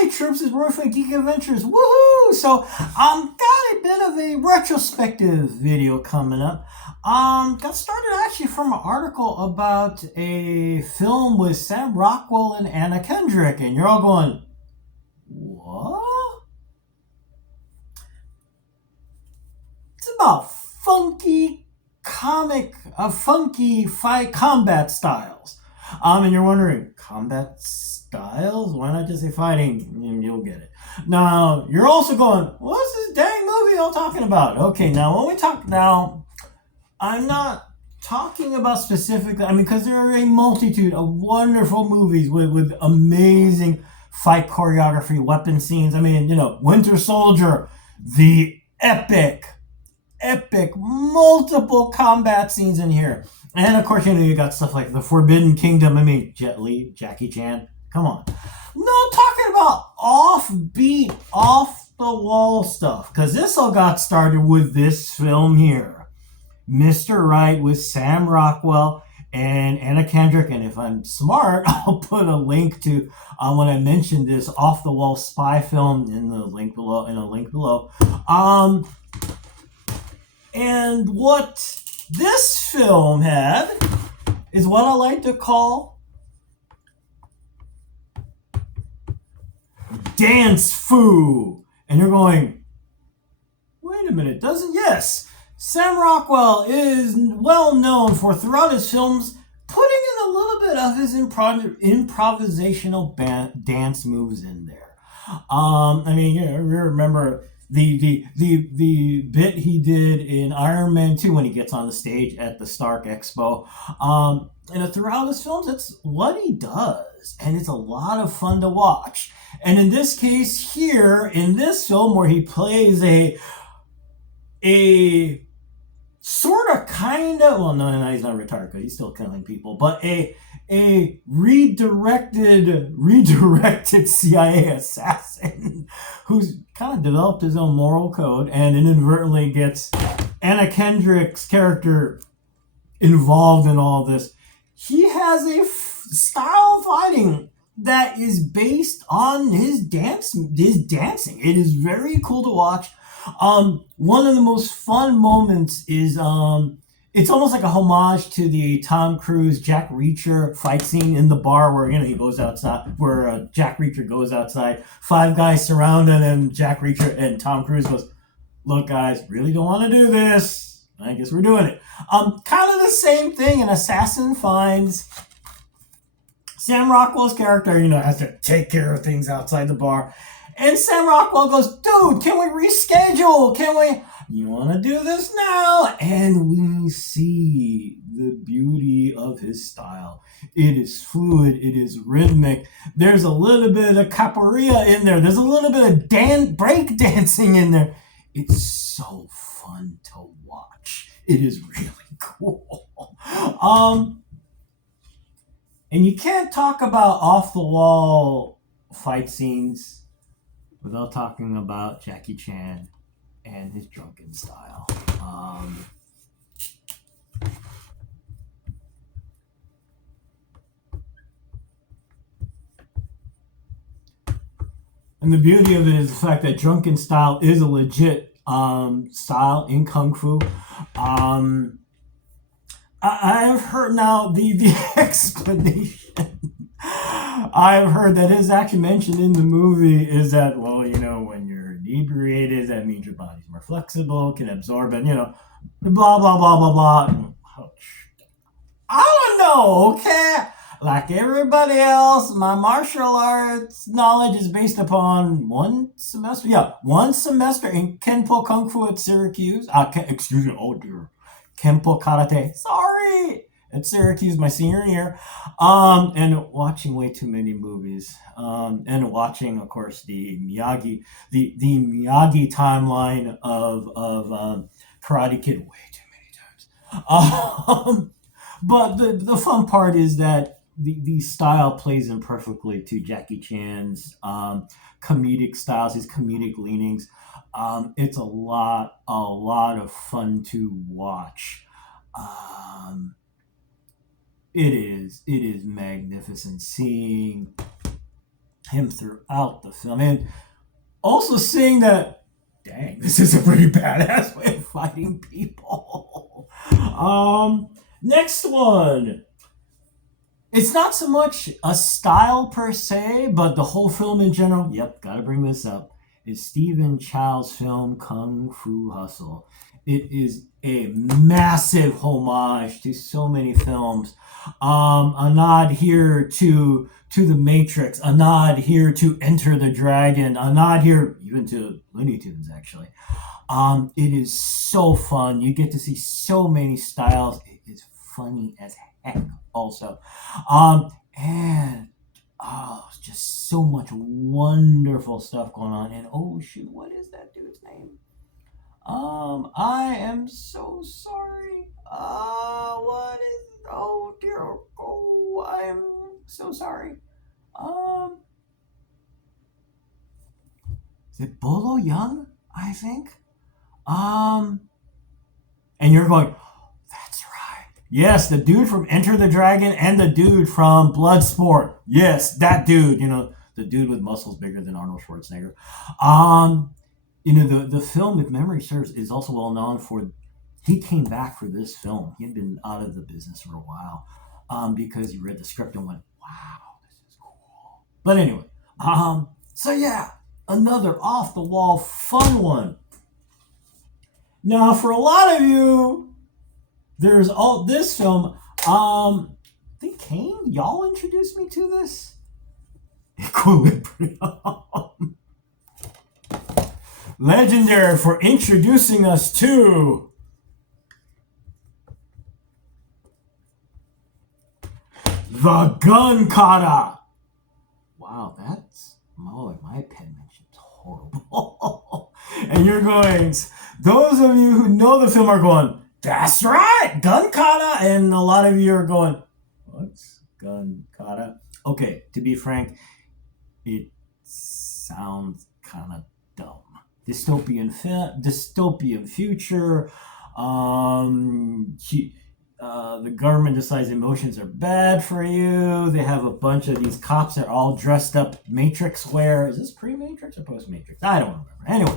Hey troops, it's Roy from Geek Adventures. Woohoo! So got a bit of a retrospective video coming up. Got started actually from an article about a film with Sam Rockwell and Anna Kendrick, and you're all going, what? It's about funky fight combat styles. And you're wondering, combat styles? Why not just say fighting? And you'll get it. Now, you're also going, what's this dang movie y'all talking about? Okay, now when we talk now, I'm not talking about specifically, because there are a multitude of wonderful movies with amazing fight choreography, weapon scenes. Winter Soldier, the epic multiple combat scenes in here. And of course, you got stuff like The Forbidden Kingdom. Jet Li, Jackie Chan. Come on. No, talking about offbeat, off the wall stuff. Because this all got started with this film here. Mr. Right with Sam Rockwell and Anna Kendrick. And if I'm smart, I'll put a link to when I mentioned this off the wall spy film in the link below. And what this film had is what I like to call dance foo. And you're going, wait a minute, yes. Sam Rockwell is well known for, throughout his films, putting in a little bit of his improvisational dance moves in there. You remember the bit he did in Iron Man 2 when he gets on the stage at the Stark Expo. And throughout his films, that's what he does. And it's a lot of fun to watch. And in this case here, in this film where he plays a sort of kind of, well, no, he's not retired because he's still killing people, but a redirected CIA assassin who's kind of developed his own moral code and inadvertently gets Anna Kendrick's character involved in all this. He has a style of fighting that is based on his dancing. It is very cool to watch. One of the most fun moments is it's almost like a homage to the Tom Cruise Jack Reacher fight scene in the bar where he goes outside, where Jack Reacher goes outside, 5 guys surround him, and Jack Reacher and Tom Cruise goes, "Look, guys, really don't want to do this. I guess we're doing it." Kind of the same thing. An assassin finds Sam Rockwell's character, has to take care of things outside the bar. And Sam Rockwell goes, "Dude, can we reschedule? You want to do this now?" And we see the beauty of his style. It is fluid. It is rhythmic. There's a little bit of capoeira in there. There's a little bit of break dancing in there. It's so fun to watch. It is really cool. And you can't talk about off-the-wall fight scenes without talking about Jackie Chan and his drunken style. And the beauty of it is the fact that drunken style is a legit style in Kung Fu. I've heard now the explanation. I've heard that is actually mentioned in the movie is that, well, when you're inebriated, that means your body's more flexible, can absorb it, blah, blah, blah, blah, blah. I don't know, okay? Like everybody else, my martial arts knowledge is based upon one semester in Kenpo Kung Fu at Syracuse. Kenpo Karate. Sorry! At Syracuse my senior year, and watching way too many movies, and watching, of course, the Miyagi timeline of Karate Kid way too many times. But the fun part is that the style plays in perfectly to Jackie Chan's comedic styles, his comedic leanings. It's a lot of fun to watch. It is magnificent seeing him throughout the film. And also seeing that, dang, this is a pretty badass way of fighting people. Next one. It's not so much a style per se, but the whole film in general. Yep, gotta bring this up. Is Stephen Chow's film Kung Fu Hustle. It is a massive homage to so many films. A nod here to the Matrix. A nod here to Enter the Dragon. A nod here even to Looney Tunes actually. It is so fun. You get to see so many styles. It is funny as heck also. And just so much wonderful stuff going on. And oh shoot, what is that dude's name? I am so sorry. What is? Oh dear. Oh, I'm so sorry. Um, is it Bolo Young? I think. Um, and you're going, that's right. Yes, the dude from Enter the Dragon and the dude from Bloodsport. Yes, that dude. The dude with muscles bigger than Arnold Schwarzenegger. Um, the film, if memory serves, is also well known for. He came back for this film. He had been out of the business for a while, because he read the script and went, "Wow, this is cool." But anyway, so yeah, another off the wall fun one. Now, for a lot of you, there's all this film. I think Kane, y'all introduced me to this. Equilibrium. Legendary for introducing us to the gun kata. Wow, that's my penmanship's horrible. And you're going, those of you who know the film are going, that's right, gun kata. And a lot of you are going, what's gun kata? Okay, to be frank, it sounds kind of dumb. Dystopian future. The government decides emotions are bad for you. They have a bunch of these cops that are all dressed up Matrix wear. Is this pre-Matrix or post-Matrix? I don't remember. Anyway.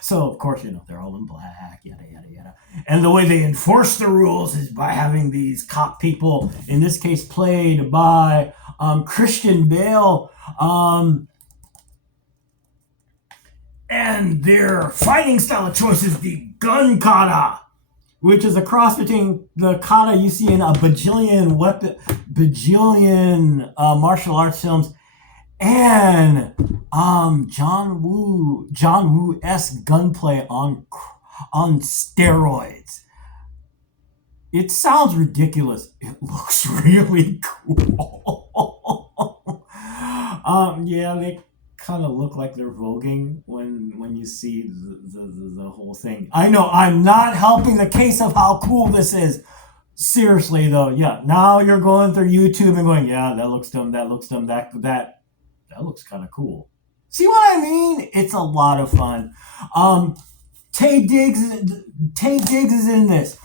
So, of course, they're all in black, yada, yada, yada. And the way they enforce the rules is by having these cop people, in this case played by Christian Bale, and their fighting style of choice is the gun kata, which is a cross between the kata you see in a bajillion martial arts films and John Woo-esque gunplay on steroids. It sounds ridiculous. It looks really cool. Yeah, they kind of look like they're voguing when you see the whole thing. I know I'm not helping the case of how cool this is. Seriously though, yeah. Now you're going through YouTube and going, yeah, that looks dumb. That looks dumb. That looks kind of cool. See what I mean? It's a lot of fun. Taye Diggs is in this.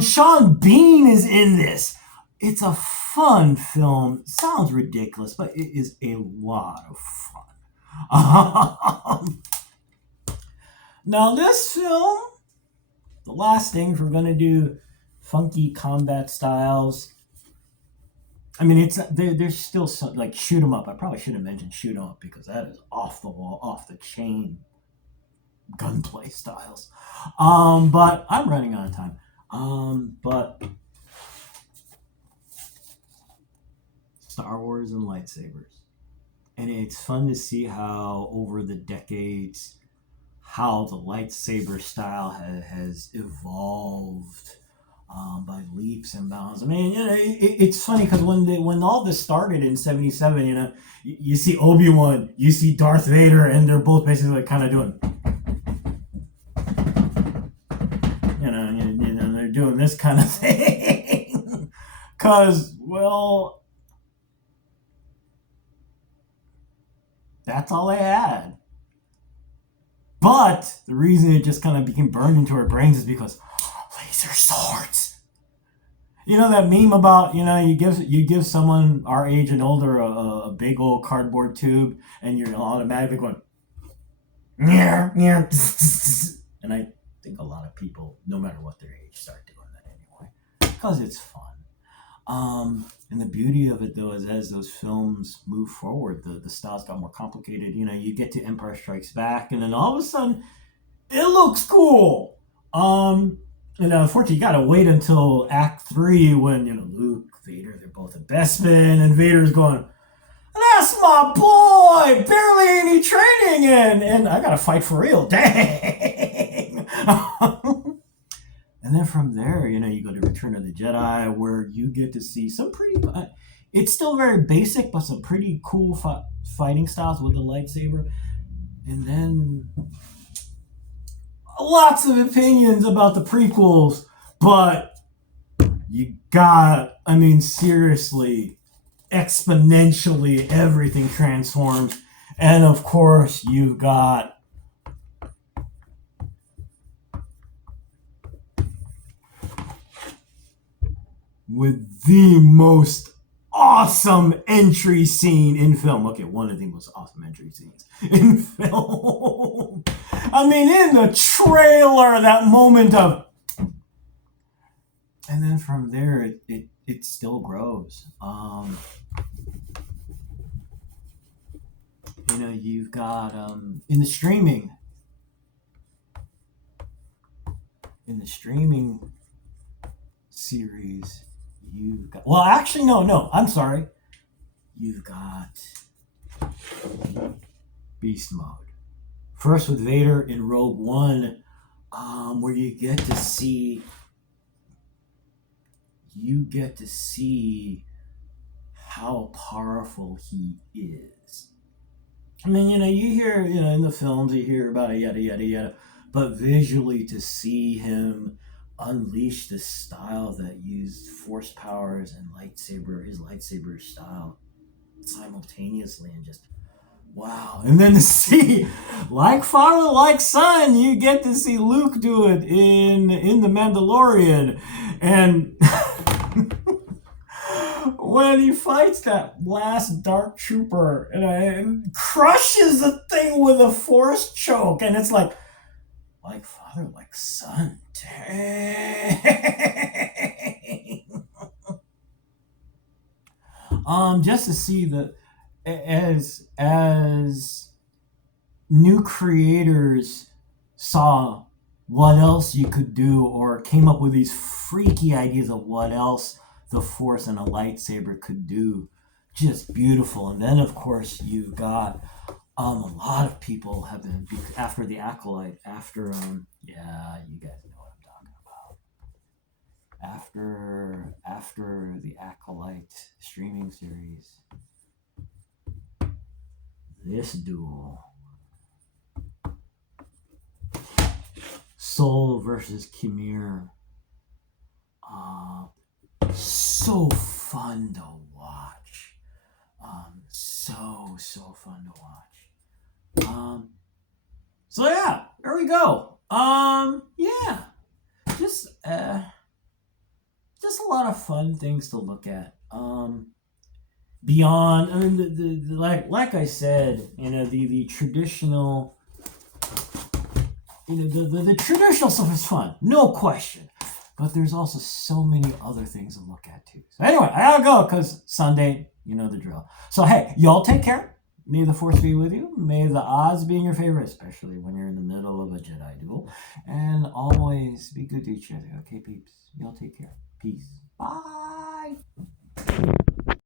Sean Bean is in this. It's a fun film. Sounds ridiculous, but it is a lot of fun. Now this film, the last thing we're going to do, funky combat styles. I mean, there's still some, like shoot 'em up. I probably should have mentioned shoot 'em up because that is off the wall, off the chain gunplay styles. But I'm running out of time. But Star Wars and lightsabers. And it's fun to see how over the decades, how the lightsaber style has evolved by leaps and bounds. I mean, it's funny because when all this started in '77, you see Obi-Wan, you see Darth Vader, and they're both basically kind of doing, they're doing this kind of thing. Because, well, that's all they had. But the reason it just kind of became burned into our brains is because laser swords. You know that meme about, you give someone our age and older a big old cardboard tube, and you're automatically going, yeah, yeah, and I think a lot of people, no matter what their age, start doing that anyway because it's fun. And the beauty of it though is as those films move forward, the styles got more complicated. You get to Empire Strikes Back, and then all of a sudden it looks cool. And unfortunately, you gotta wait until Act 3 when, Luke, Vader, they're both a Bespin, and Vader's going, that's my boy! Barely any training in! And I gotta fight for real. Dang! And then from there, you go to Return of the Jedi, where you get to see some pretty. It's still very basic, but some pretty cool fighting styles with the lightsaber. And then lots of opinions about the prequels, but seriously, exponentially, everything transforms. And of course, you've got with the most awesome entry scene in film. Okay, one of the most awesome entry scenes in film. In the trailer, that moment of... And then from there, it still grows. You've got in the streaming series, you've got... Well, actually, no, I'm sorry. You've got Beast Mode. First with Vader in Rogue One, where you get to see how powerful he is. You hear, in the films, you hear about it, yada, yada, yada. But visually, to see him unleash this style that used force powers and his lightsaber style simultaneously, and just, wow. And then to see, like father, like son, you get to see Luke do it in The Mandalorian. And when he fights that last Dark Trooper and crushes the thing with a force choke, and it's like father, like son. Dang. Just to see as new creators saw what else you could do, or came up with these freaky ideas of what else the Force and a lightsaber could do. Just beautiful. And then, of course, you've got a lot of people have been, after the Acolyte, you guys know what I'm talking about. After the Acolyte streaming series, this duel, Soul versus Khmer, so fun to watch. So fun to watch. So yeah, there we go. Yeah, just a lot of fun things to look at. Beyond, the like I said, the traditional, the traditional stuff is fun, no question. But there's also so many other things to look at too. So anyway, I gotta go because Sunday, you know the drill. So hey, y'all take care. May the Force be with you. May the odds be in your favor, especially when you're in the middle of a Jedi duel. And always be good to each other. Okay, peeps? Y'all take care. Peace. Bye.